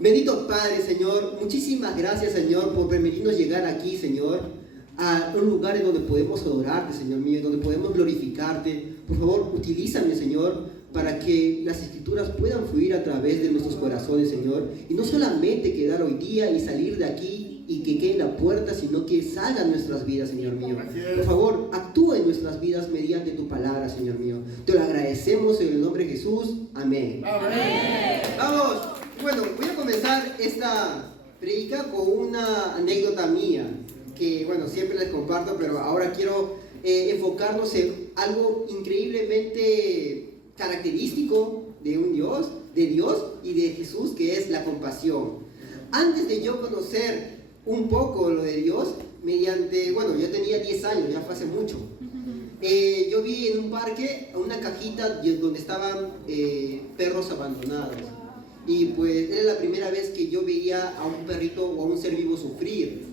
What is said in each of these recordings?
Bendito Padre, Señor, muchísimas gracias, Señor, por permitirnos llegar aquí, Señor, a un lugar en donde podemos adorarte, Señor mío, donde podemos glorificarte. Por favor, utilízame, Señor, para que las escrituras puedan fluir a través de nuestros corazones, Señor, y no solamente quedar hoy día y salir de aquí y que quede en la puerta, sino que salgan nuestras vidas, Señor mío. Por favor, actúa en nuestras vidas mediante tu palabra, Señor mío. Te lo agradecemos en el nombre de Jesús. Amén. Amén. Vamos. Bueno, voy a comenzar esta predica con una anécdota mía, que bueno, siempre les comparto, pero ahora quiero enfocarnos en algo increíblemente característico de un Dios, de Dios y de Jesús, que es la compasión. Antes de yo conocer un poco lo de Dios, bueno, yo tenía 10 años, ya fue hace mucho. Yo vi en un parque una cajita donde estaban perros abandonados. Y pues era la primera vez que yo veía a un perrito o a un ser vivo sufrir.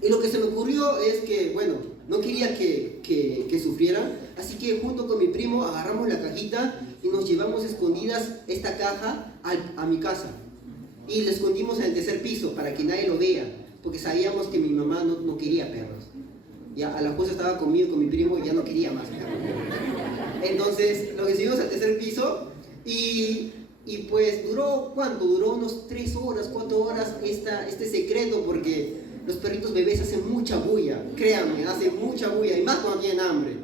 Y lo que se me ocurrió es que, bueno, no quería que sufrieran, así que junto con mi primo agarramos la cajita y nos llevamos escondidas esta caja a mi casa. Y la escondimos en el tercer piso para que nadie lo vea, porque sabíamos que mi mamá no quería perros. Ya a la cosa estaba conmigo y con mi primo y ya no quería más perros. Entonces lo que subimos al tercer piso y pues duró, ¿cuánto? Duró unos 3 horas, 4 horas este secreto, porque los perritos bebés hacen mucha bulla, créanme, hacen mucha bulla, y más cuando tienen hambre.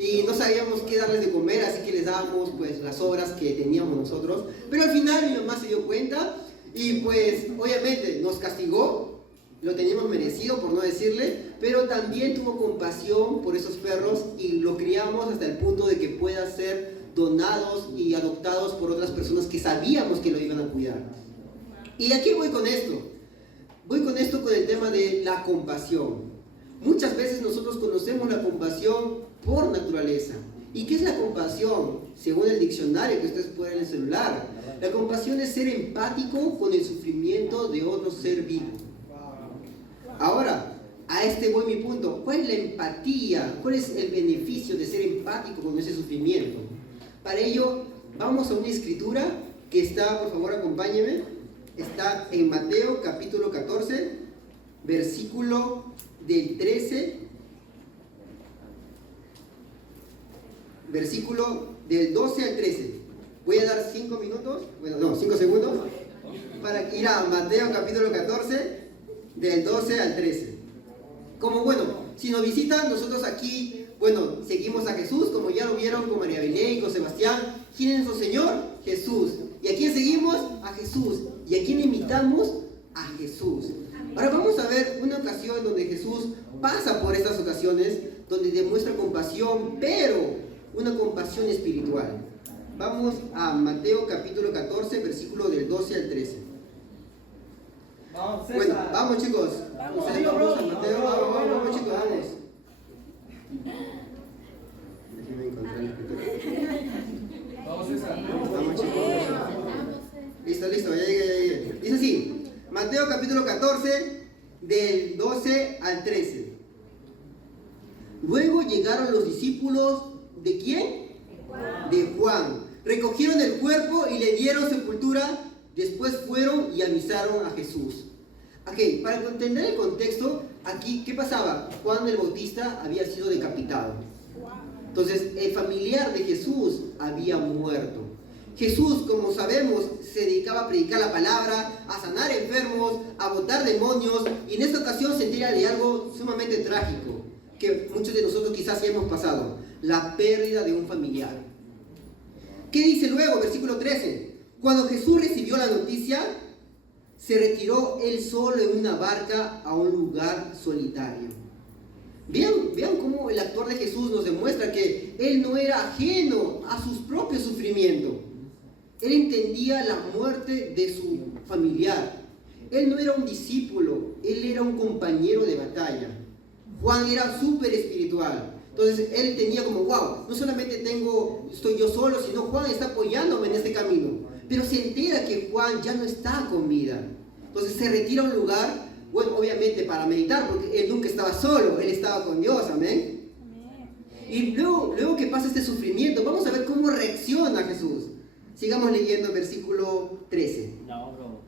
Y no sabíamos qué darles de comer, así que les dábamos pues las obras que teníamos nosotros. Pero al final mi mamá se dio cuenta y pues obviamente nos castigó, lo teníamos merecido por no decirle, pero también tuvo compasión por esos perros y lo criamos hasta el punto de que pueda ser donados y adoptados por otras personas que sabíamos que lo iban a cuidar. ¿Y a qué voy con esto? Voy con esto con el tema de la compasión. Muchas veces nosotros conocemos la compasión por naturaleza. ¿Y qué es la compasión? Según el diccionario que ustedes pueden en el celular, la compasión es ser empático con el sufrimiento de otro ser vivo. Ahora, a este voy mi punto. ¿Cuál es la empatía? ¿Cuál es el beneficio de ser empático con ese sufrimiento? Para ello, vamos a una escritura que está, por favor, acompáñenme. Está en Mateo capítulo 14, versículo del 13, versículo del 12 al 13. Voy a dar 5 minutos, 5 segundos, para ir a Mateo capítulo 14, del 12 al 13. Como si nos visitan, nosotros aquí, seguimos a Jesús, como ya lo vieron con María Belén y con Sebastián. ¿Quién es nuestro Señor? Jesús. ¿Y a quién seguimos? A Jesús. ¿Y a quién imitamos? A Jesús. Ahora vamos a ver una ocasión donde Jesús pasa por estas ocasiones, donde demuestra compasión, pero una compasión espiritual. Vamos a Mateo capítulo 14, versículo del 12 al 13. Vamos, César. Vamos chicos. Vamos, Vamos a Mateo, vamos chicos, vamos. Déjenme encontrar la escritura. Vamos, César. Vamos chicos. Listo, ya llegué. Dice así, Mateo capítulo 14, del 12 al 13. Luego llegaron los discípulos, ¿de quién? De Juan. Recogieron el cuerpo y le dieron sepultura. Después fueron y avisaron a Jesús. Ok, para entender el contexto, aquí, ¿qué pasaba? Juan el Bautista había sido decapitado. Entonces, el familiar de Jesús había muerto. Jesús, como sabemos, se dedicaba a predicar la palabra, a sanar enfermos, a botar demonios, y en esta ocasión se entera de algo sumamente trágico, que muchos de nosotros quizás ya hemos pasado: la pérdida de un familiar. ¿Qué dice luego? Versículo 13. Cuando Jesús recibió la noticia, se retiró él solo en una barca a un lugar solitario. Vean cómo el actuar de Jesús nos demuestra que él no era ajeno a sus propios sufrimientos. Él entendía la muerte de su familiar. Él no era un discípulo, él era un compañero de batalla. Juan era súper espiritual. Entonces él tenía como, no solamente estoy yo solo, sino Juan está apoyándome en este camino. Pero se entera que Juan ya no está con vida. Entonces se retira a un lugar, obviamente para meditar, porque él nunca estaba solo, él estaba con Dios, amén. Y luego que pasa este sufrimiento, vamos a ver cómo reacciona Jesús. Sigamos leyendo versículo 13. No, bro.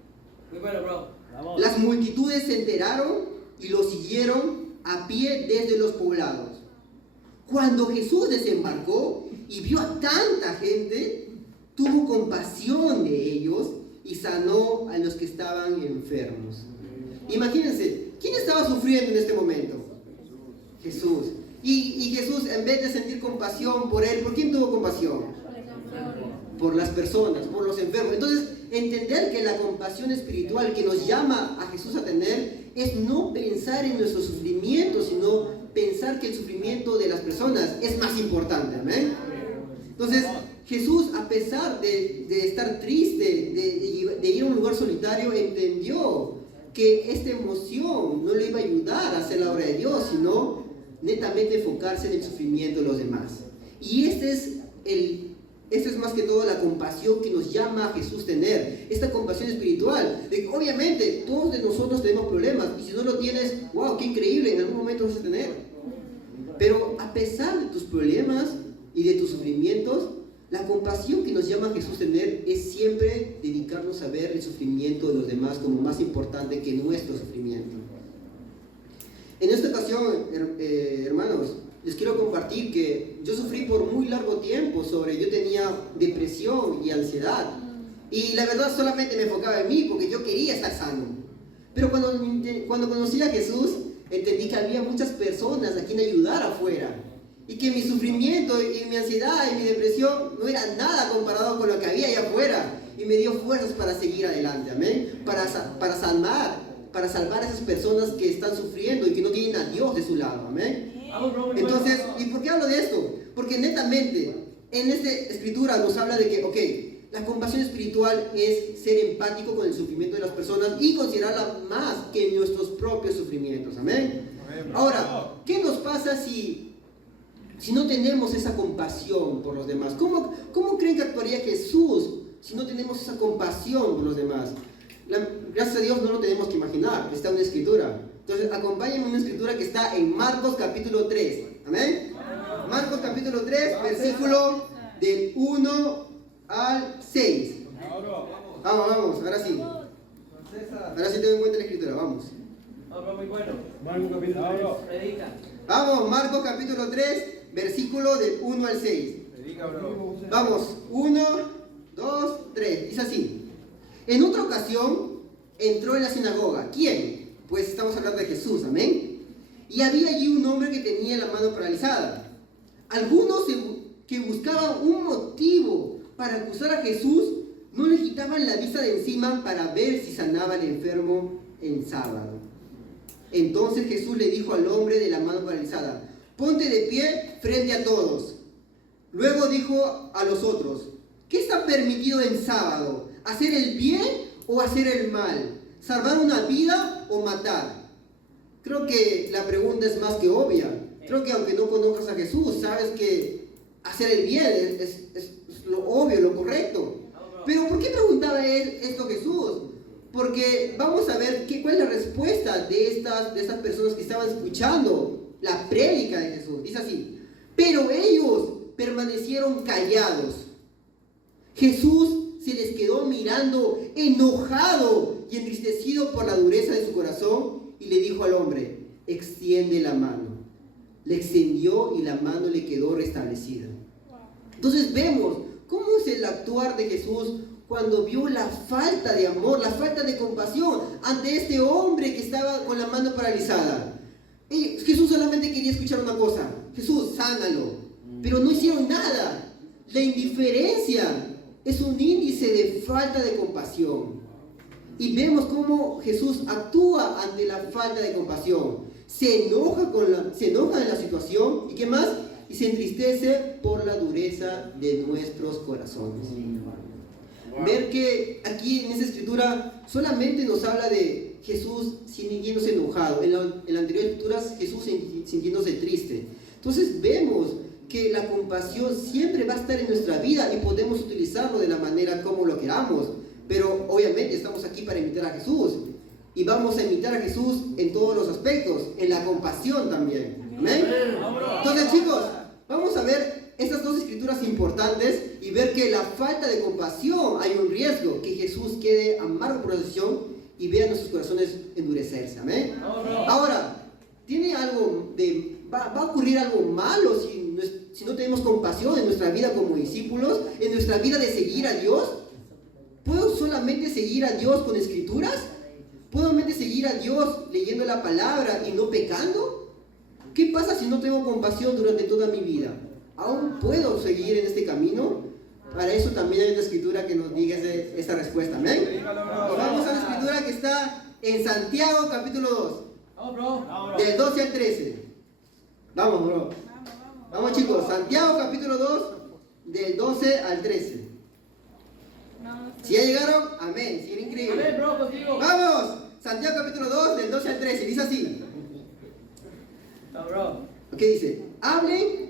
Muy bueno, bro. Vamos. Las multitudes se enteraron y lo siguieron a pie desde los poblados. Cuando Jesús desembarcó y vio a tanta gente, tuvo compasión de ellos y sanó a los que estaban enfermos. Imagínense, ¿quién estaba sufriendo en este momento? Jesús. Y Jesús, en vez de sentir compasión por él, ¿por quién tuvo compasión? Por las personas, por los enfermos. Entonces, entender que la compasión espiritual que nos llama a Jesús a tener es no pensar en nuestros sufrimientos, sino pensar que el sufrimiento de las personas es más importante. ¿Amén? Entonces, Jesús, a pesar de estar triste, de ir a un lugar solitario, entendió que esta emoción no le iba a ayudar a hacer la obra de Dios, sino netamente enfocarse en el sufrimiento de los demás. Y este es más que todo la compasión que nos llama a Jesús tener, esta compasión espiritual, de que obviamente todos de nosotros tenemos problemas, y si no lo tienes, wow, qué increíble, en algún momento vas a tener. Pero a pesar de tus problemas y de tus sufrimientos, la compasión que nos llama a Jesús tener es siempre dedicarnos a ver el sufrimiento de los demás como más importante que nuestro sufrimiento. En esta ocasión, hermanos, les quiero compartir que yo sufrí por muy largo tiempo yo tenía depresión y ansiedad. Y la verdad solamente me enfocaba en mí porque yo quería estar sano. Pero cuando conocí a Jesús, entendí que había muchas personas a quien ayudar afuera. Y que mi sufrimiento y mi ansiedad y mi depresión no era nada comparado con lo que había allá afuera. Y me dio fuerzas para seguir adelante, amén. Para salvar a esas personas que están sufriendo y que no tienen a Dios de su lado, amén. Entonces, ¿y por qué hablo de esto? Porque netamente, en esta escritura nos habla de que, ok, la compasión espiritual es ser empático con el sufrimiento de las personas y considerarla más que nuestros propios sufrimientos, amén. Ahora, ¿qué nos pasa si no tenemos esa compasión por los demás? ¿Cómo creen que actuaría Jesús si no tenemos esa compasión por los demás? Gracias a Dios no lo tenemos que imaginar, está en una escritura. Entonces, acompáñenme en una escritura que está en Marcos capítulo 3. ¿Amén? Marcos capítulo 3, versículo del 1 al 6. Vamos, ahora sí. Ahora sí tengo en cuenta la escritura, vamos. Muy bueno. Marcos capítulo 3. Predica. Vamos, Marcos capítulo 3, versículo del 1 al 6. Vamos, 1, 2, 3. Dice así. En otra ocasión entró en la sinagoga. ¿Quién? Pues estamos hablando de Jesús, amén. Y había allí un hombre que tenía la mano paralizada. Algunos que buscaban un motivo para acusar a Jesús no le quitaban la vista de encima para ver si sanaba al enfermo en sábado. Entonces Jesús le dijo al hombre de la mano paralizada: ponte de pie frente a todos. Luego dijo a los otros: ¿qué está permitido en sábado? ¿Hacer el bien o hacer el mal? ¿Salvar una vida o matar? Creo que la pregunta es más que obvia. Creo que aunque no conozcas a Jesús, sabes que hacer el bien es lo obvio, lo correcto. Pero ¿por qué preguntaba él esto a Jesús? Porque vamos a ver cuál es la respuesta de estas personas que estaban escuchando la prédica de Jesús. Dice así: pero ellos permanecieron callados. Jesús se les quedó mirando enojado y entristecido por la dureza de su corazón y le dijo al hombre: extiende la mano. Le extendió y la mano le quedó restablecida. Entonces vemos cómo es el actuar de Jesús cuando vio la falta de amor, la falta de compasión ante este hombre que estaba con la mano paralizada. Y Jesús solamente quería escuchar una cosa: Jesús, sánalo. Pero no hicieron nada. La indiferencia es un índice de falta de compasión. Y vemos cómo Jesús actúa ante la falta de compasión. Se enoja de la situación. ¿Y qué más? Y se entristece por la dureza de nuestros corazones. Ver que aquí en esta escritura solamente nos habla de Jesús sintiéndose enojado. En la anterior escritura, Jesús sintiéndose triste. Entonces vemos que la compasión siempre va a estar en nuestra vida y podemos utilizarlo de la manera como lo queramos. Pero obviamente estamos aquí para imitar a Jesús. Y vamos a imitar a Jesús en todos los aspectos, en la compasión también. ¿Amén? Entonces, chicos, vamos a ver estas dos escrituras escrituras importantes y ver que la falta de compasión hay un riesgo, que Jesús quede amargo por la decisión y vea nuestros corazones endurecerse. Amén. Ahora, ¿tiene algo va a ocurrir algo malo si no tenemos compasión en nuestra vida como discípulos, en nuestra vida de seguir a Dios? ¿Puedo solamente seguir a Dios con escrituras? ¿Puedo solamente seguir a Dios leyendo la palabra y no pecando? ¿Qué pasa si no tengo compasión durante toda mi vida? ¿Aún puedo seguir en este camino? Para eso también hay una escritura que nos diga esa respuesta. ¿Amén? Vamos a la escritura que está en Santiago capítulo 2, del 12 al 13. Vamos, bro. Vamos, chicos. Santiago capítulo 2, del 12 al 13. Si ya llegaron, amén. Si era increíble. Amén, bro, contigo. Vamos. Santiago capítulo 2, del 12 al 13. Dice así. ¿Qué dice? Hablen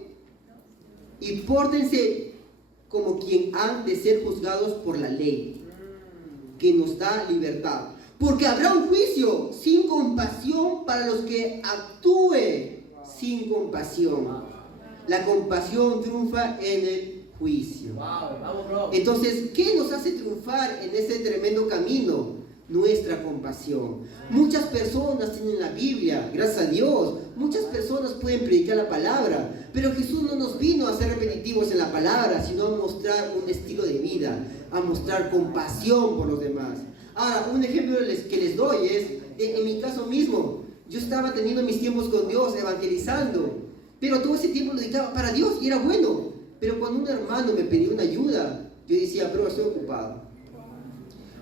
y pórtense como quien han de ser juzgados por la ley, que nos da libertad. Porque habrá un juicio sin compasión para los que actúen sin compasión. La compasión triunfa en el juicio. Entonces, ¿qué nos hace triunfar en ese tremendo camino? Nuestra compasión. Muchas personas tienen la Biblia, gracias a Dios. Muchas personas pueden predicar la palabra, pero Jesús no nos vino a ser repetitivos en la palabra, sino a mostrar un estilo de vida, a mostrar compasión por los demás. Ahora, un ejemplo que les doy es, en mi caso mismo, yo estaba teniendo mis tiempos con Dios, evangelizando, pero todo ese tiempo lo dedicaba para Dios y era bueno. Pero cuando un hermano me pedía una ayuda, yo decía, bro, estoy ocupado.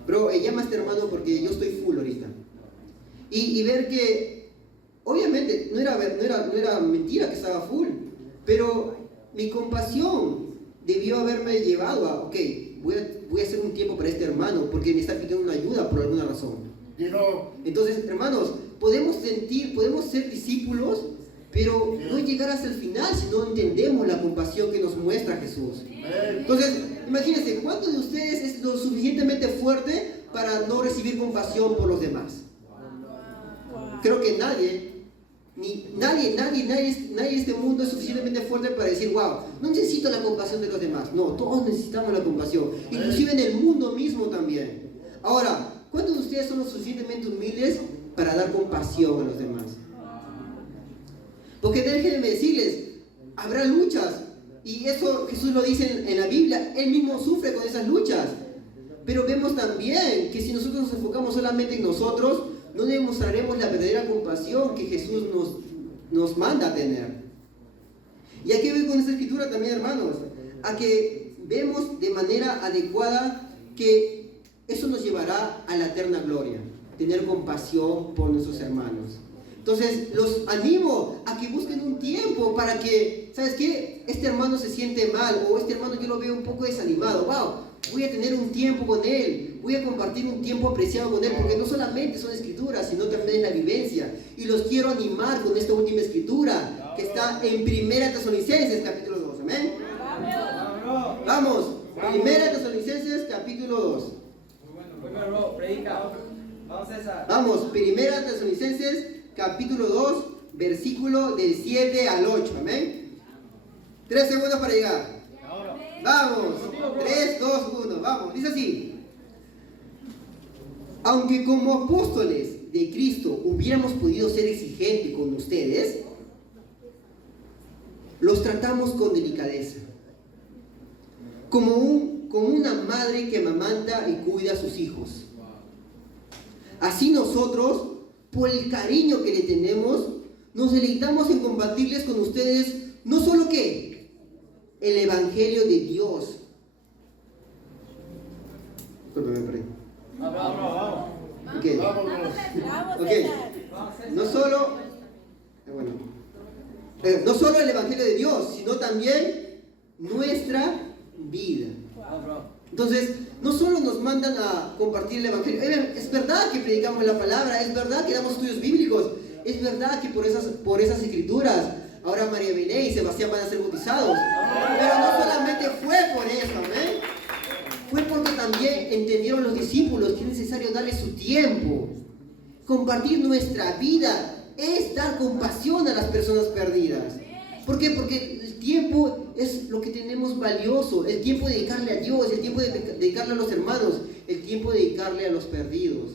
Bro, llama a este hermano porque yo estoy full ahorita. Y ver que, obviamente, no era mentira que estaba full, pero mi compasión debió haberme llevado a, ok, voy a hacer un tiempo para este hermano porque me está pidiendo una ayuda por alguna razón. Entonces, hermanos, podemos ser discípulos, pero no llegar hasta el final si no entendemos la compasión que nos muestra Jesús. Entonces, imagínense, ¿cuántos de ustedes es lo suficientemente fuerte para no recibir compasión por los demás? Creo que nadie en este mundo es suficientemente fuerte para decir, wow, no necesito la compasión de los demás. No, todos necesitamos la compasión, inclusive en el mundo mismo también. Ahora, ¿cuántos de ustedes son lo suficientemente humildes para dar compasión a los demás? Porque déjenme decirles, habrá luchas, y eso Jesús lo dice en la Biblia, Él mismo sufre con esas luchas. Pero vemos también que si nosotros nos enfocamos solamente en nosotros, no demostraremos la verdadera compasión que Jesús nos manda a tener. ¿Y a qué voy con esta escritura también, hermanos? A que vemos de manera adecuada que eso nos llevará a la eterna gloria, tener compasión por nuestros hermanos. Entonces, los animo a que busquen un tiempo para que, ¿sabes qué? Este hermano se siente mal, o este hermano yo lo veo un poco desanimado. Wow, voy a tener un tiempo con él, voy a compartir un tiempo apreciado con él, porque no solamente son escrituras, sino también es la vivencia. Y los quiero animar con esta última escritura, que está en 1 Tesalonicenses capítulo 2. ¿Amén? Vamos, 1 Tesalonicenses capítulo 2. Vamos, 1 Tesalonicenses capítulo 2, versículo del 7 al 8, amén. 3 segundos para llegar. Vamos, 3, 2, 1, vamos, dice así. Aunque como apóstoles de Cristo hubiéramos podido ser exigentes con ustedes, los tratamos con delicadeza, como una madre que amamanta y cuida a sus hijos. Así nosotros, por el cariño que le tenemos, nos deleitamos en compartirles con ustedes no solo que el Evangelio de Dios. Okay. No solo el Evangelio de Dios, sino también nuestra vida. Entonces, no solo nos mandan a compartir el Evangelio. Es verdad que predicamos la palabra, es verdad que damos estudios bíblicos, es verdad que por esas escrituras ahora María Belén y Sebastián van a ser bautizados. Pero no solamente fue por eso, ¿eh? Fue porque también entendieron los discípulos que es necesario darle su tiempo. Compartir nuestra vida es dar compasión a las personas perdidas. ¿Por qué? Porque el tiempo es lo que tenemos valioso, el tiempo de dedicarle a Dios, el tiempo de dedicarle a los hermanos, el tiempo de dedicarle a los perdidos,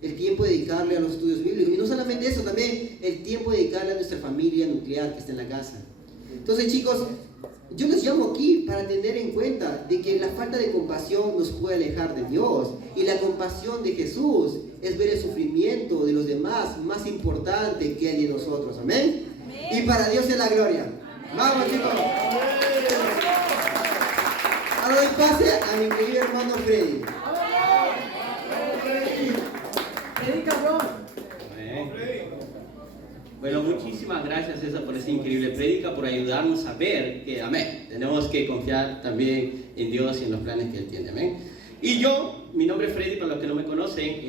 el tiempo de dedicarle a los estudios bíblicos. Y no solamente eso, también el tiempo de dedicarle a nuestra familia nuclear que está en la casa. Entonces, chicos, yo les llamo aquí para tener en cuenta de que la falta de compasión nos puede alejar de Dios. Y la compasión de Jesús es ver el sufrimiento de los demás más importante que el de nosotros. Amén. Y para Dios es la gloria. Vamos, chicos. Ahora doy pase a mi querido hermano Freddy. Bueno, muchísimas gracias César por esa increíble prédica, por ayudarnos a ver que, amén, tenemos que confiar también en Dios y en los planes que Él tiene, amén. Y yo, mi nombre es Freddy, para los que no me conocen,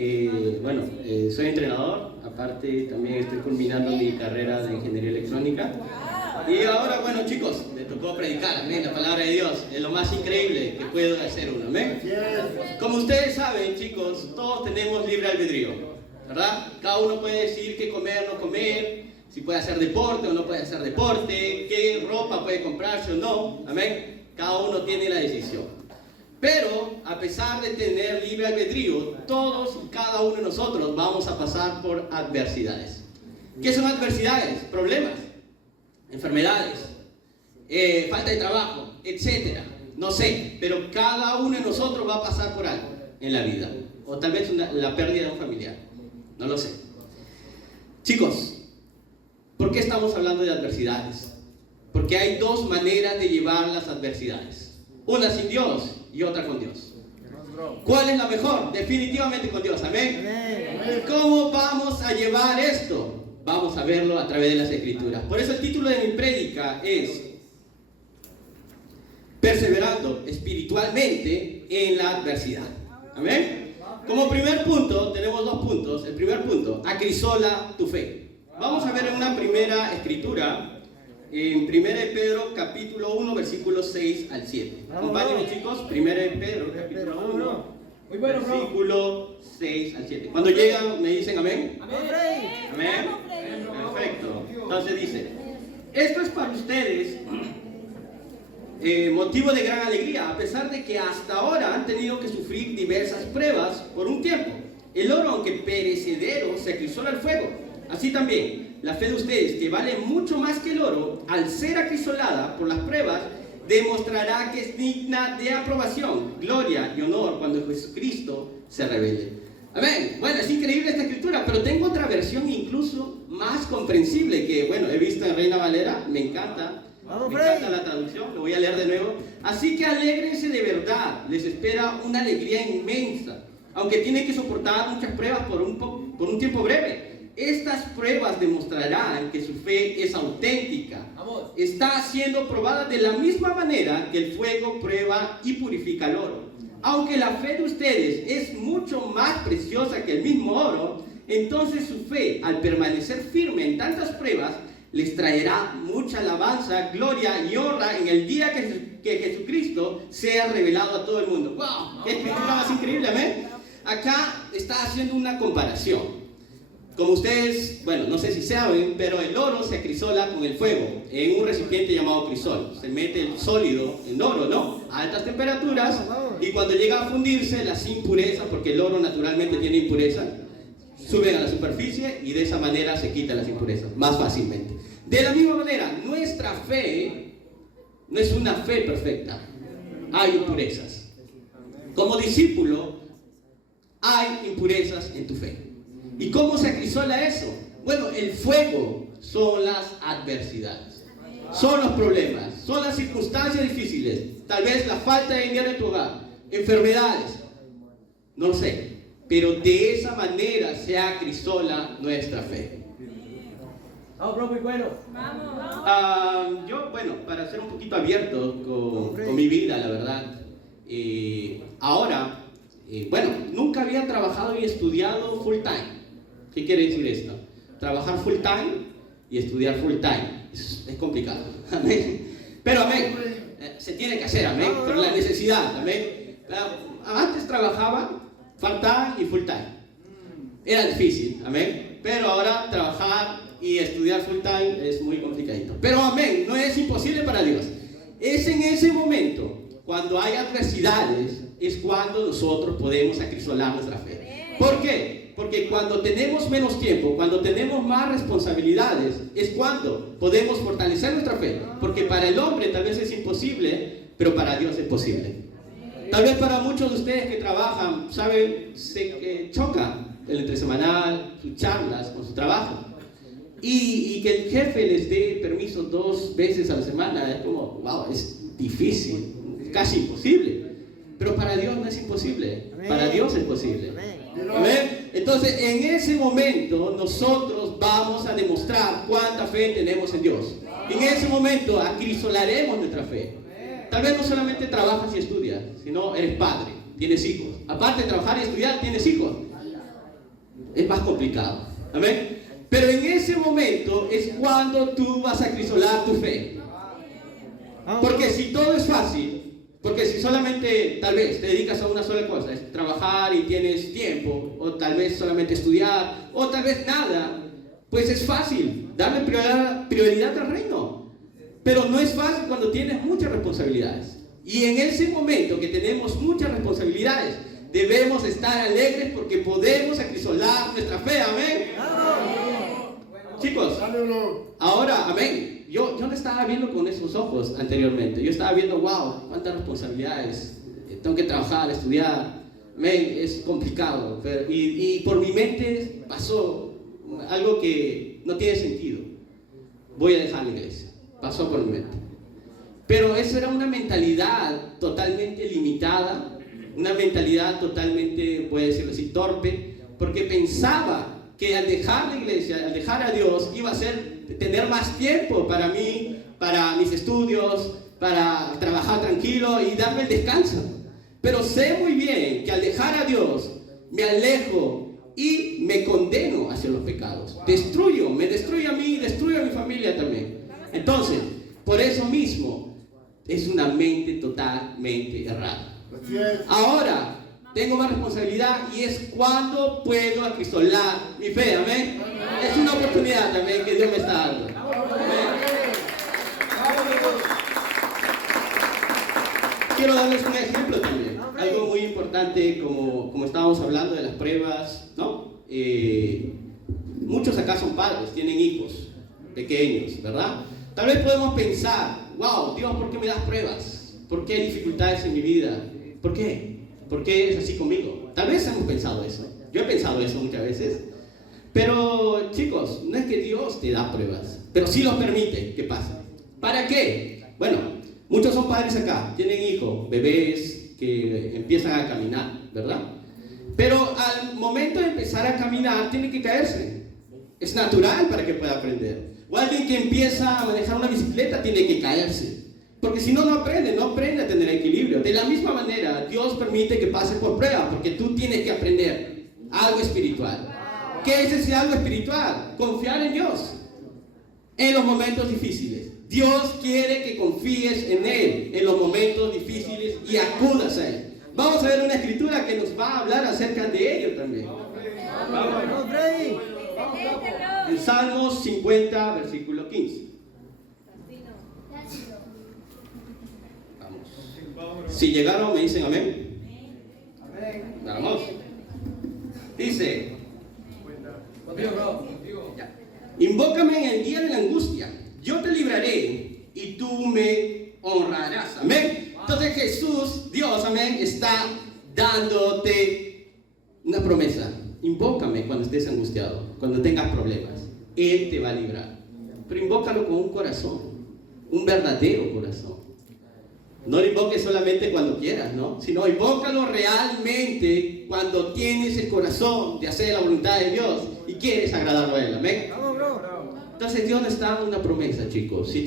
soy entrenador, aparte también estoy culminando mi carrera de ingeniería electrónica. Y ahora, bueno chicos, me tocó predicar, amén, la palabra de Dios, es lo más increíble que puedo hacer uno, amén. Como ustedes saben chicos, todos tenemos libre albedrío, ¿verdad? Cada uno puede decidir qué comer, no comer, si puede hacer deporte o no puede hacer deporte, qué ropa puede comprarse o no, amén. Cada uno tiene la decisión. Pero, a pesar de tener libre albedrío, todos y cada uno de nosotros vamos a pasar por adversidades. ¿Qué son adversidades? Problemas, enfermedades, falta de trabajo, etcétera. No sé, pero cada uno de nosotros va a pasar por algo en la vida. O tal vez la pérdida de un familiar. No lo sé. Chicos, ¿por qué estamos hablando de adversidades? Porque hay dos maneras de llevar las adversidades. Una sin Dios y otra con Dios. ¿Cuál es la mejor? Definitivamente con Dios. Amén. ¿Cómo vamos a llevar esto? Vamos a verlo a través de las Escrituras. Por eso el título de mi prédica es Perseverando espiritualmente en la adversidad. Amén. Como primer punto, tenemos dos puntos. El primer punto, acrisola tu fe. Vamos a ver en una primera escritura, en 1 de Pedro, capítulo 1, versículos 6 al 7. Acompáñenme chicos, 1 de Pedro, capítulo 1, versículo 6 al 7. Cuando llegan, me dicen amén. Amén. Perfecto. Entonces dice, esto es para ustedes motivo de gran alegría, a pesar de que hasta ahora han tenido que sufrir diversas pruebas por un tiempo. El oro, aunque perecedero, se acrisola al fuego. Así también, la fe de ustedes, que vale mucho más que el oro, al ser acrisolada por las pruebas, demostrará que es digna de aprobación, gloria y honor cuando Jesucristo se revele. Amén. Bueno, es increíble esta escritura, pero tengo otra versión incluso más comprensible que, bueno, he visto en Reina Valera, me encanta. Me encanta la traducción, lo voy a leer de nuevo. Así que alégrense de verdad, les espera una alegría inmensa, aunque tienen que soportar muchas pruebas por un tiempo breve. Estas pruebas demostrarán que su fe es auténtica. Está siendo probada de la misma manera que el fuego prueba y purifica el oro. Aunque la fe de ustedes es mucho más preciosa que el mismo oro, entonces su fe, al permanecer firme en tantas pruebas, les traerá mucha alabanza, gloria y honra en el día que Jesucristo sea revelado a todo el mundo. ¡Wow! ¡Qué escritura más increíble! ¿Amén? Acá está haciendo una comparación. Como ustedes, bueno, no sé si saben, pero el oro se acrisola con el fuego en un recipiente llamado crisol. Se mete el sólido en oro, ¿no? A altas temperaturas, y cuando llega a fundirse, las impurezas, porque el oro naturalmente tiene impurezas, suben a la superficie y de esa manera se quitan las impurezas más fácilmente. De la misma manera, nuestra fe no es una fe perfecta. Hay impurezas. Como discípulo, hay impurezas en tu fe. ¿Y cómo se acrisola eso? Bueno, el fuego son las adversidades, son los problemas, son las circunstancias difíciles, tal vez la falta de dinero en tu hogar, enfermedades, no lo sé, pero de esa manera se acrisola nuestra fe. Vamos, bueno. Yo, bueno, para ser un poquito abierto con mi vida, la verdad, ahora, bueno, nunca había trabajado y estudiado full time. ¿Qué quiere decir esto? Trabajar full time y estudiar full time. Es complicado. Amén. Pero amén. Se tiene que hacer, amén. Por la necesidad, amén. Antes trabajaba part time y full time. Era difícil, amén. Pero ahora trabajar y estudiar full time es muy complicadito. Pero amén, no es imposible para Dios. es en ese momento, cuando hay adversidades, es cuando nosotros podemos acrisolar nuestra fe. ¿Por qué? Porque cuando tenemos menos tiempo, cuando tenemos más responsabilidades, es cuando podemos fortalecer nuestra fe. Porque para el hombre tal vez es imposible, pero para Dios es posible. Tal vez para muchos de ustedes que trabajan, saben, se choca el entresemanal, sus charlas con su trabajo. Y que el jefe les dé permiso 2 veces a la semana, es como, wow, es difícil, casi imposible. Pero para Dios no es imposible, para Dios es posible. Amén. Entonces, en ese momento, nosotros vamos a demostrar cuánta fe tenemos en Dios. En ese momento, acrisolaremos nuestra fe. Tal vez no solamente trabajas y estudias, sino eres padre, tienes hijos. Aparte de trabajar y estudiar, tienes hijos. Es más complicado. Amén. Pero en ese momento es cuando tú vas a acrisolar tu fe. Porque si todo es fácil, porque si solamente tal vez te dedicas a una sola cosa, es trabajar y tienes tiempo, o tal vez solamente estudiar, o tal vez nada, pues es fácil darle prioridad al reino. Pero no es fácil cuando tienes muchas responsabilidades. Y en ese momento que tenemos muchas responsabilidades, debemos estar alegres porque podemos acrisolar nuestra fe. Amén. Chicos, ahora, amén. Yo no estaba viendo con esos ojos anteriormente. Yo estaba viendo, wow, cuántas responsabilidades. Tengo que trabajar, estudiar. Amén, es complicado. Y por mi mente pasó algo que no tiene sentido. Voy a dejar la iglesia. Pasó por mi mente. Pero eso era una mentalidad totalmente limitada, una mentalidad totalmente, puedo decirlo así, torpe, porque pensaba que al dejar la iglesia, al dejar a Dios, iba a tener más tiempo para mí, para mis estudios, para trabajar tranquilo y darme el descanso. Pero sé muy bien que al dejar a Dios, me alejo y me condeno hacia los pecados. Me destruyo a mí, destruyo a mi familia también. Entonces, por eso mismo, es una mente totalmente errada. Ahora, tengo más responsabilidad y es cuando puedo acrisolar mi fe, amén. Es una oportunidad también que Dios me está dando. Amén. Quiero darles un ejemplo también, algo muy importante como estábamos hablando de las pruebas, ¿no? Muchos acá son padres, tienen hijos pequeños, ¿verdad? Tal vez podemos pensar, wow, Dios, ¿por qué me das pruebas? ¿Por qué hay dificultades en mi vida? ¿Por qué? ¿Por qué es así conmigo? Tal vez hemos pensado eso. Yo he pensado eso muchas veces. Pero, chicos, no es que Dios te da pruebas, pero sí los permite que pasen. ¿Para qué? Bueno, muchos son padres acá, tienen hijos, bebés que empiezan a caminar, ¿verdad? Pero al momento de empezar a caminar, tiene que caerse. Es natural para que pueda aprender. O alguien que empieza a manejar una bicicleta tiene que caerse. Porque si no, no aprende a tener equilibrio. De la misma manera, Dios permite que pases por prueba, porque tú tienes que aprender algo espiritual. ¿Qué es ese algo espiritual? Confiar en Dios en los momentos difíciles. Dios quiere que confíes en Él en los momentos difíciles y acudas a Él. Vamos a ver una escritura que nos va a hablar acerca de ello también. Vamos. En Salmos 50, versículo 15. Vamos. Si llegaron, me dicen amén. Vamos. Dice: invócame en el día de la angustia, yo te libraré y tú me honrarás. Amén. Entonces Jesús, Dios, amén, está dándote una promesa. Invócame cuando estés angustiado, cuando tengas problemas. Él te va a librar. Pero invócalo con un corazón, un verdadero corazón. No lo invoques solamente cuando quieras, ¿no? Sino invócalo realmente cuando tienes el corazón de hacer la voluntad de Dios y quieres agradarlo a Él. Amén. Entonces Dios nos está dando una promesa, chicos. Si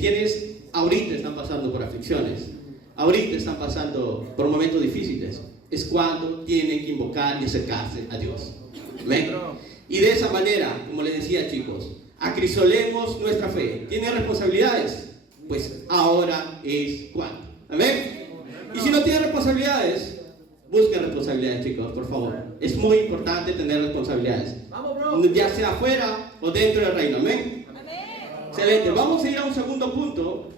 ahorita están pasando por aflicciones, ahorita están pasando por momentos difíciles, es cuando tienen que invocar y acercarse a Dios. Amén. Y de esa manera, como les decía, chicos, acrisolemos nuestra fe. ¿Tienen responsabilidades? Pues ahora es cuando. Amén. Y si no tienen responsabilidades, busquen responsabilidades, chicos, por favor. Es muy importante tener responsabilidades, ya sea afuera o dentro del reino. Amén. Excelente. Vamos a ir a un segundo punto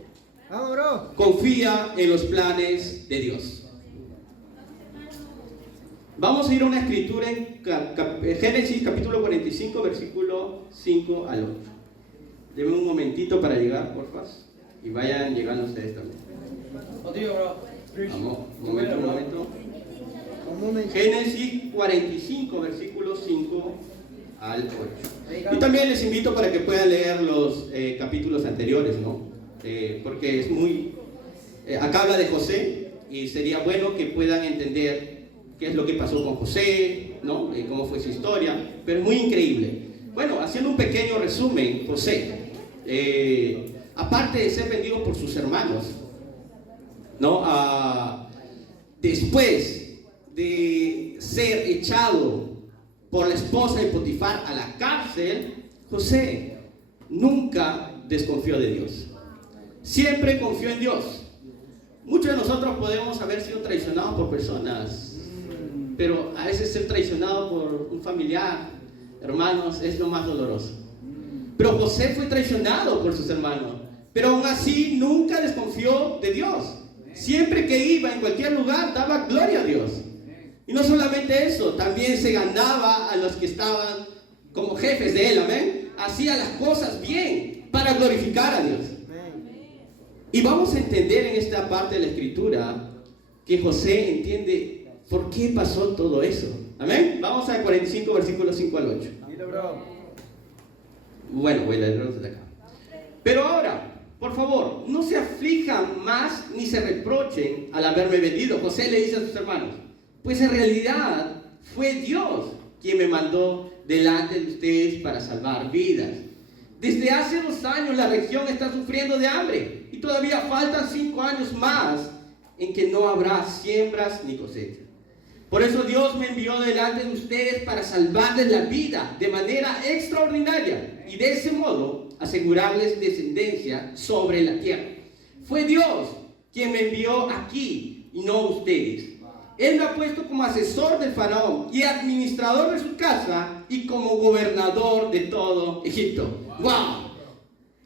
Vamos, bro. Confía en los planes de Dios. Vamos a ir a una escritura en Génesis capítulo 45, versículo 5 al 8. Denme un momentito para llegar, por favor. Y vayan llegando ustedes también. Contigo, bro. Vamos, un momento, un momento. Un momento. Génesis 45, versículo 5 al 8. Y también les invito para que puedan leer los capítulos anteriores, ¿no? Porque es muy... acá habla de José y sería bueno que puedan entender qué es lo que pasó con José, ¿no? Cómo fue su historia, pero es muy increíble. Bueno, haciendo un pequeño resumen, José, aparte de ser vendido por sus hermanos, ¿no? Después de ser echado por la esposa de Potifar a la cárcel, José nunca desconfió de Dios. Siempre confió en Dios. Muchos de nosotros podemos haber sido traicionados por personas, pero a veces ser traicionado por un familiar, hermanos, es lo más doloroso. Pero José fue traicionado por sus hermanos, pero aún así nunca desconfió de Dios. Siempre que iba en cualquier lugar daba gloria a Dios. Y no solamente eso, también se ganaba a los que estaban como jefes de él, amén. Hacía las cosas bien para glorificar a Dios. Y vamos a entender en esta parte de la escritura que José entiende por qué pasó todo eso. Amén. Vamos a 45 versículos 5 al 8. Dilo, bro. Bueno, voy a leerlo desde acá. Pero ahora, por favor, no se aflijan más ni se reprochen al haberme vendido. José le dice a sus hermanos, pues en realidad fue Dios quien me mandó delante de ustedes para salvar vidas. Desde hace 2 años la región está sufriendo de hambre y todavía faltan 5 años más en que no habrá siembras ni cosecha. Por eso Dios me envió delante de ustedes para salvarles la vida de manera extraordinaria y de ese modo asegurarles descendencia sobre la tierra. Fue Dios quien me envió aquí y no ustedes. Él me ha puesto como asesor del faraón y administrador de su casa y como gobernador de todo Egipto. ¡Wow!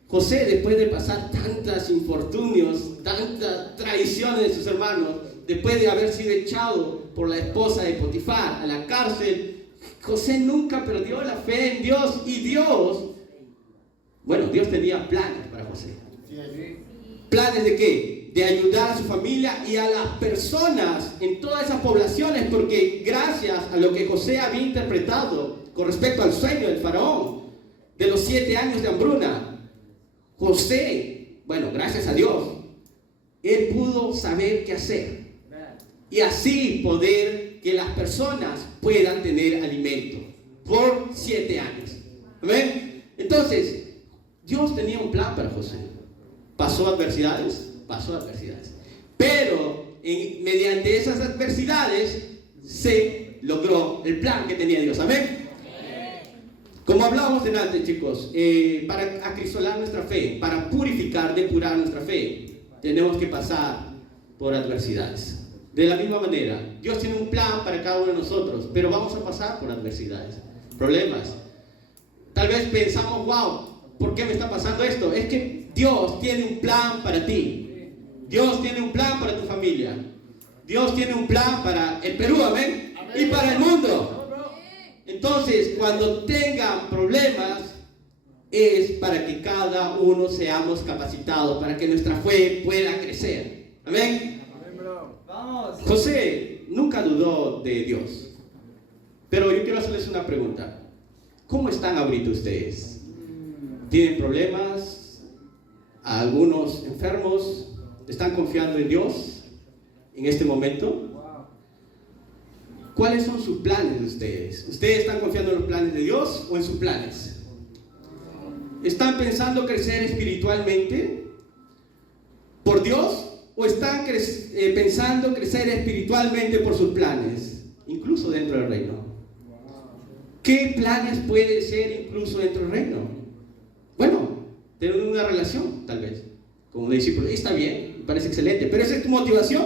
José, después de pasar tantos infortunios, tantas traiciones de sus hermanos, después de haber sido echado por la esposa de Potifar a la cárcel, José nunca perdió la fe en Dios. Y Dios tenía planes para José. ¿Planes de qué? De ayudar a su familia y a las personas en todas esas poblaciones, porque gracias a lo que José había interpretado con respecto al sueño del faraón de los 7 años de hambruna, José, gracias a Dios, él pudo saber qué hacer y así poder que las personas puedan tener alimento por 7 años. ¿Amén? Entonces, Dios tenía un plan para José. Pasó adversidades, pero mediante esas adversidades se logró el plan que tenía Dios. Amén. Como hablábamos delante, chicos, para acrisolar nuestra fe, para depurar nuestra fe, tenemos que pasar por adversidades. De la misma manera, Dios tiene un plan para cada uno de nosotros, pero vamos a pasar por adversidades, problemas. Tal vez pensamos, wow, ¿por qué me está pasando esto? Es que Dios tiene un plan para ti. Dios tiene un plan para tu familia. Dios tiene un plan para el Perú, amén, y para el mundo. Entonces, cuando tengan problemas, es para que cada uno seamos capacitados, para que nuestra fe pueda crecer. Amén. Vamos. José nunca dudó de Dios. Pero yo quiero hacerles una pregunta. ¿Cómo están ahorita ustedes? ¿Tienen problemas? ¿Algunos enfermos? ¿Están confiando en Dios en este momento? ¿Cuáles son sus planes de ustedes? ¿Ustedes están confiando en los planes de Dios o en sus planes? ¿Están pensando crecer espiritualmente por Dios o están pensando crecer espiritualmente por sus planes, incluso dentro del reino? ¿Qué planes puede ser incluso dentro del reino? Bueno, tener una relación, tal vez, con un discípulo. Está bien, me parece excelente, pero ¿esa es tu motivación?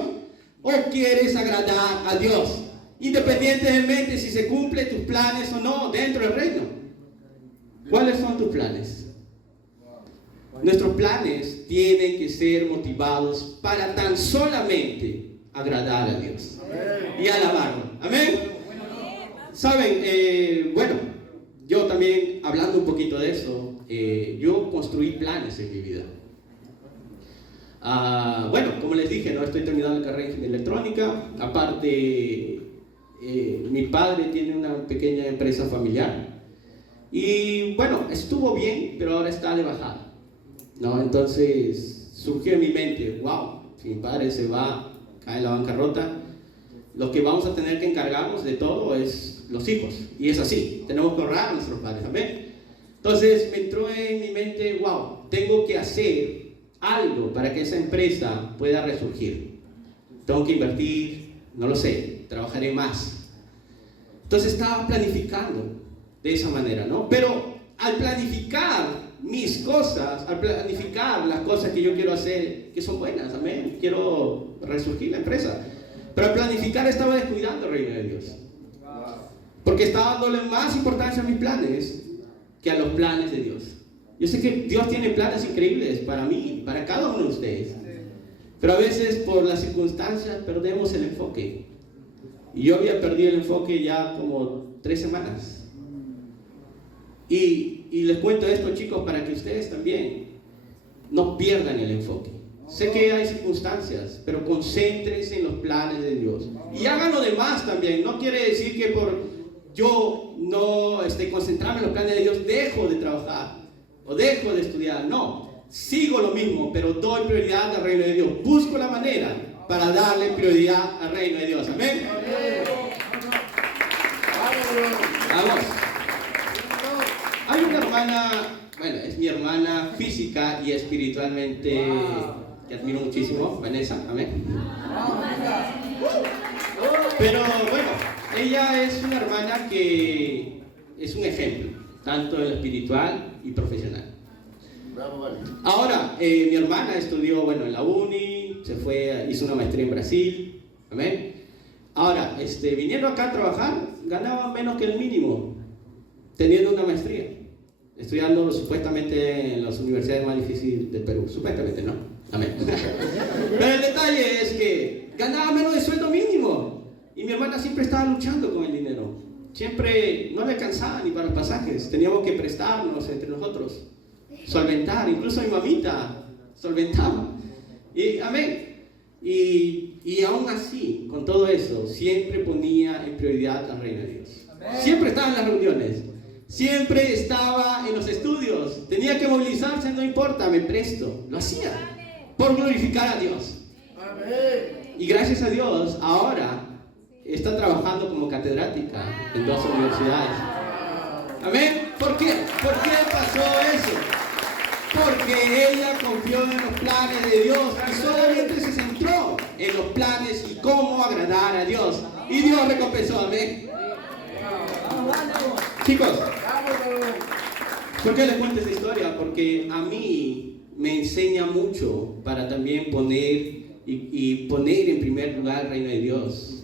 ¿O quieres agradar a Dios? Independientemente si se cumplen tus planes o no dentro del reino. ¿Cuáles son tus planes? Nuestros planes tienen que ser motivados para tan solamente agradar a Dios y alabarlo. Amén. Saben, bueno, yo también hablando un poquito de eso, yo construí planes en mi vida. Bueno, como les dije, ¿no? Estoy terminando la carrera en electrónica. Aparte, mi padre tiene una pequeña empresa familiar. Y bueno, estuvo bien, pero ahora está de bajada, ¿no? Entonces surgió en mi mente, wow, si mi padre se va, cae en la bancarrota, lo que vamos a tener que encargarnos de todo es los hijos. Y es así, tenemos que ahorrar a nuestros padres, ¿amén? Entonces me entró en mi mente, wow, tengo que hacer algo para que esa empresa pueda resurgir. Tengo que invertir, no lo sé, trabajaré más. Entonces estaba planificando de esa manera, ¿no? Pero al planificar mis cosas, al planificar las cosas que yo quiero hacer, que son buenas, amén, quiero resurgir la empresa, pero al planificar estaba descuidando el reino de Dios, porque estaba dándole más importancia a mis planes que a los planes de Dios. Yo sé que Dios tiene planes increíbles para mí, para cada uno de ustedes, pero a veces por las circunstancias perdemos el enfoque, y yo había perdido el enfoque ya como 3 semanas. Y les cuento esto, chicos, para que ustedes también no pierdan el enfoque. Sé que hay circunstancias, pero concéntrense en los planes de Dios. Y hagan lo demás también. No quiere decir que por yo no concentrarme en los planes de Dios, dejo de trabajar o dejo de estudiar. No, sigo lo mismo, pero doy prioridad al reino de Dios. Busco la manera para darle prioridad al reino de Dios. Amén. Vamos. Hay una hermana, bueno, es mi hermana física y espiritualmente, que admiro muchísimo, Vanessa, amén. Pero bueno, ella es una hermana que es un ejemplo, tanto en lo espiritual y profesional. Ahora, mi hermana estudió, bueno, en la uni, se fue, hizo una maestría en Brasil, amén. Ahora, viniendo acá a trabajar, ganaba menos que el mínimo, teniendo una maestría, estudiando supuestamente en las universidades más difíciles del Perú, supuestamente, ¿no? Amén. Pero el detalle es que ganaba menos de sueldo mínimo y mi hermana siempre estaba luchando con el dinero, siempre no le alcanzaba ni para los pasajes, teníamos que prestarnos entre nosotros, solventar, incluso mi mamita solventaba, y amén. Y aún así, con todo eso, siempre ponía en prioridad al reino de Dios. Siempre estaba en las reuniones, siempre estaba en los estudios, tenía que movilizarse, no importa, me presto, lo hacía por glorificar a Dios. Y gracias a Dios, ahora está trabajando como catedrática en 2 universidades. Amén. ¿Por qué? ¿Por qué pasó eso? Porque ella confió en los planes de Dios y solamente se centró en los planes y cómo agradar a Dios. Y Dios recompensó, amén. Chicos, ¿por qué les cuento esta historia? Porque a mí me enseña mucho para también poner y poner en primer lugar el reino de Dios.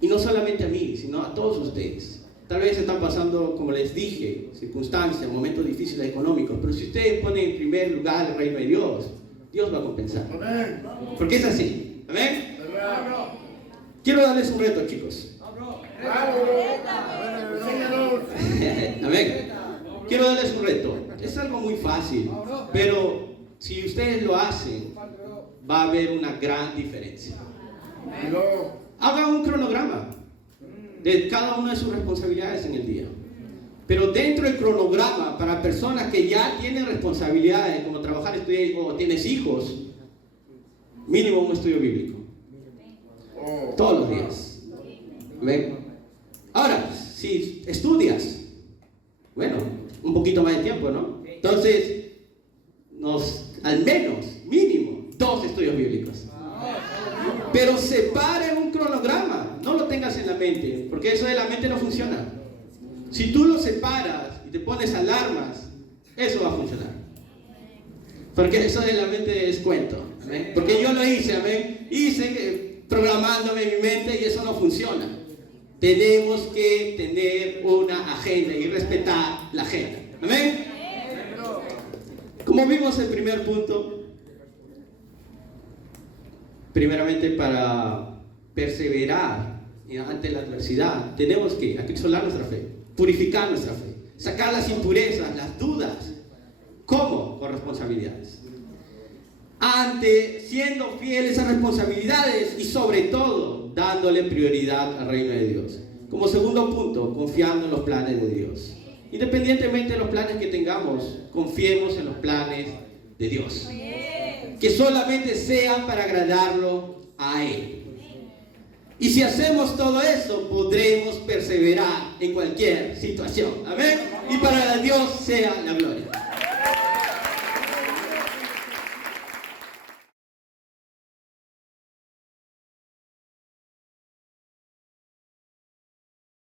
Y no solamente a mí, sino a todos ustedes. Tal vez están pasando, como les dije, circunstancias, momentos difíciles económicos, pero si ustedes ponen en primer lugar el reino de Dios, Dios va a compensar. Porque es así. ¿Amén? Quiero darles un reto, chicos. Amén. Quiero darles un reto. Es algo muy fácil, pero si ustedes lo hacen, va a haber una gran diferencia. Hagan un cronograma de cada una de sus responsabilidades en el día. Pero dentro del cronograma, para personas que ya tienen responsabilidades, como trabajar, estudiar, o tienes hijos, mínimo un estudio bíblico. Todos los días. ¿Ven? Ahora, si estudias, bueno, un poquito más de tiempo, ¿no? Entonces, al menos, mínimo, 2 estudios bíblicos. Pero separen un cronograma, no lo tengas en la mente, porque eso de la mente no funciona. Si tú lo separas y te pones alarmas, eso va a funcionar. Porque eso de la mente es cuento, ¿amén? Porque yo lo hice, amén. Hice programándome en mi mente y eso no funciona. Tenemos que tener una agenda y respetar la agenda, amén. Como vimos el primer punto, primeramente para perseverar ante la adversidad, tenemos que acrisolar nuestra fe, purificar nuestra fe, sacar las impurezas, las dudas. ¿Cómo? Con responsabilidades. Siendo fieles a responsabilidades y sobre todo dándole prioridad al reino de Dios. Como segundo punto, confiando en los planes de Dios. Independientemente de los planes que tengamos, confiemos en los planes de Dios. Que solamente sean para agradarlo a Él. Y si hacemos todo eso, podremos perseverar en cualquier situación. Amén. Y para Dios sea la gloria.